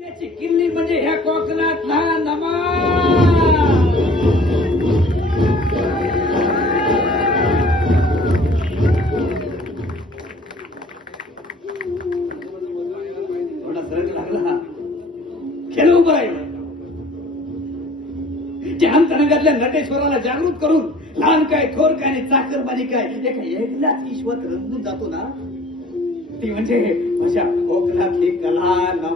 पुण्याची किल्ली म्हणजे ह्या कोकणातला नमा थोडा सरक लागला. खेळ उभं राहिलं. त्या तरंगातल्या नटेश्वराला जागृत करून लहान काय थोर काय आणि चाकरमानी काय एका एकलाच ईश्वर रंगून जातो ना? ती म्हणजे माझ्या कोकणातली कला.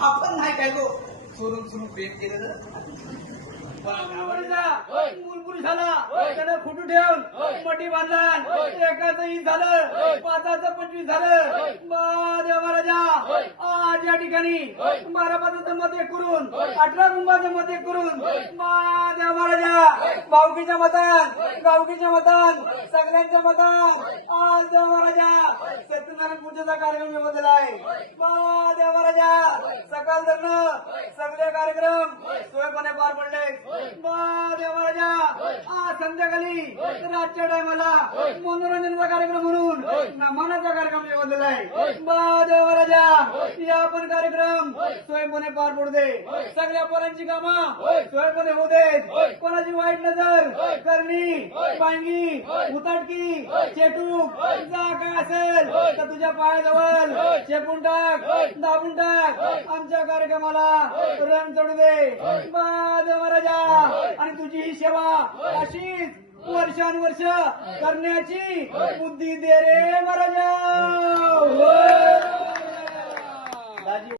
आपण नाही काय गो? चोरून चोरून प्रेम केलं मूल पुरुषाला त्यानं फुटू ठेवून मटी बांधला. एकाचं ईद झालं. पाचाचं पंचवीस झालं. बा देवा राजा आज या ठिकाणी बारा पाचाचं मत एक करून अठरा मत एक करून राजा मतान गावकीच्या मतान सगळ्यांच्या मतान. आज देवराजा सत्यनारायण पूजेचा कार्यक्रम निवडलेला आहे. बा देवा राजा सकाळ धरणं सगळे कार्यक्रम सोयपणे पार पडले. बा देवा राजा आज संध्याकाळी रातच्या टायमाला मनोरंजनचा कार्यक्रम म्हणून नमानाचा कार्यक्रम निवडलेला आहे. बा देवा राजा या पण कार्यक्रम स्वयंपणे पार पडू दे. सगळ्या पोरांची कामं स्वयंपणे होऊ दे कोणाची वाईट नजर करणी पांगी उताटकी चेटूक जा काय असेल तर तुझ्या पायाजवळ चेपून टाक दाबून टाक. आमच्या कार्यक्रमाला रंग चढू दे बा देवा राजा आणि तुझी ही सेवा अशीच वर्षानुवर्ष करण्याची बुद्धी दे रे महाराजा.